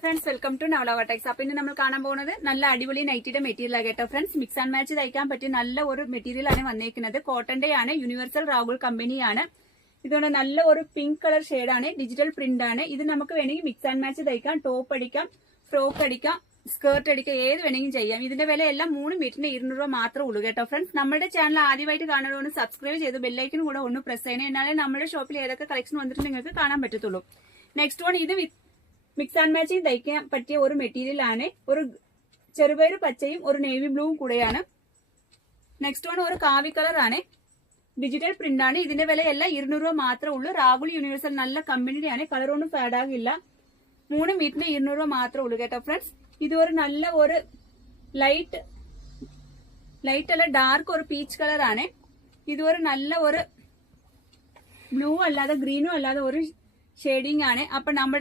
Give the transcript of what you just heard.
Friends welcome to Navaloka techs. അപ്പൊ ഇന്ന് നമ്മൾ കാണാൻ പോകുന്നത് നല്ല അടിപൊളി നൈറ്റിയുടെ മെറ്റീരിയൽ ആണ് കേട്ടോ ഫ്രണ്ട്സ്. മിക്സ് ആൻഡ് മാച്ച് തയ്ക്കാൻ പറ്റിയ നല്ല ഒരു മെറ്റീരിയൽ ആണ് വന്നേക്കുന്നത്. കോട്ടന്റെ ആണ്, യൂണിവേഴ്സൽ റാഗുൾ കമ്പനിയാണ്. ഇതുകൊണ്ട് നല്ല ഒരു പിങ്ക് കളർ ഷെയ്ഡാണ്, ഡിജിറ്റൽ പ്രിന്റ് ആണ്. ഇത് നമുക്ക് വേണമെങ്കിൽ മിക്സ് ആൻഡ് മാച്ച് തയ്ക്കാം, ടോപ്പ് അടിക്കാം, ഫ്രോക്ക് അടിക്കാം, സ്കേർട്ട് അടിക്കാം, ഏത് വേണമെങ്കിലും ചെയ്യാം. ഇതിന്റെ വില എല്ലാം 3 മീറ്ററിന് 200 രൂപ മാത്രമേ ഉള്ളൂ കേട്ടോ ഫ്രണ്ട്സ്. നമ്മുടെ ചാനൽ ആദ്യമായിട്ട് കാണുന്നതുകൊണ്ട് സബ്സ്ക്രൈബ് ചെയ്ത് ബെല്ലൈക്കനും കൂടെ ഒന്ന് പ്രസ് ചെയ്യണം. എന്നാലേ നമ്മുടെ ഷോപ്പിൽ ഏതൊക്കെ കളക്ഷൻ വന്നിട്ട് നിങ്ങൾക്ക് കാണാൻ പറ്റത്തുള്ളൂ. നെക്സ്റ്റ് വൺ, ഇത് മിക്സ് ആൻഡ് മാച്ചിങ് തയ്ക്കാൻ പറ്റിയ ഒരു മെറ്റീരിയൽ ആണ്. ഒരു ചെറുപയർ പച്ചയും ഒരു നേവി ബ്ലൂവും കൂടെയാണ്. നെക്സ്റ്റ് വൺ ഒരു കാവി കളർ ആണ്, ഡിജിറ്റൽ പ്രിന്റ് ആണ്. ഇതിന്റെ വില എല്ലാം 200 രൂപ മാത്രമേ ഉള്ളൂ. റാഗുൾ യൂണിവേഴ്സൽ നല്ല കമ്പനിയുടെ ആണ്, കളർ ഒന്നും ഫാഡ് ആകില്ല. 3 മീറ്ററിന് 200 രൂപ മാത്രമേ ഉള്ളൂ കേട്ടോ ഫ്രണ്ട്സ്. ഇത് ഒരു നല്ല ഒരു ലൈറ്റ് അല്ല ഡാർക്ക് ഒരു പീച്ച് കളർ ആണ്. ഇത് ഒരു നല്ല ഒരു ബ്ലൂ അല്ലാതെ ഗ്രീനും അല്ലാതെ ഒരു ഷെയ്ഡിങ് ആണ്. അപ്പൊ നമ്മുടെ